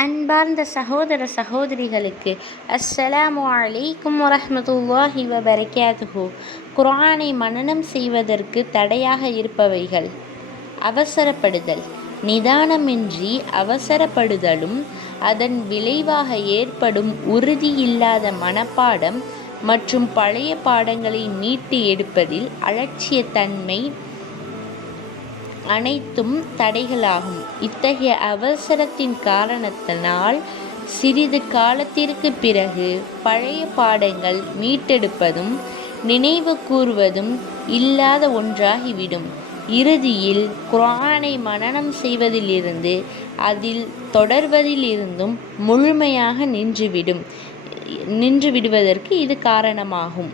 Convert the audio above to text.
அன்பார்ந்த சகோதர சகோதரிகளுக்கு அஸ்ஸலாமு அலைக்கும் வரஹ்மத்துல்லாஹி வபரகாத்துஹு. குர்ஆனை மனனம் செய்வதற்கு தடையாக இருப்பவைகள்: அவசரப்படுதல். நிதானமின்றி அவசரப்படுதலும் அதன் விளைவாக ஏற்படும் உறுதியில்லாத மனப்பாடம் மற்றும் பழைய பாடங்களை மீட்டு எடுப்பதில் அலட்சியத்தன்மை அனைத்தும் தடைகளாகும். இத்தகைய அவசரத்தின் காரணத்தினால் சிறிது காலத்திற்கு பிறகு பழைய பாடங்கள் மீட்டெடுப்பதும் நினைவு கூறுவதும் இல்லாத ஒன்றாகிவிடும். இறுதியில் குர்ஆனை மனனம் செய்வதிலிருந்து அதில் தொடர்வதிலிருந்தும் முழுமையாக நின்றுவிடுவதற்கு இது காரணமாகும்.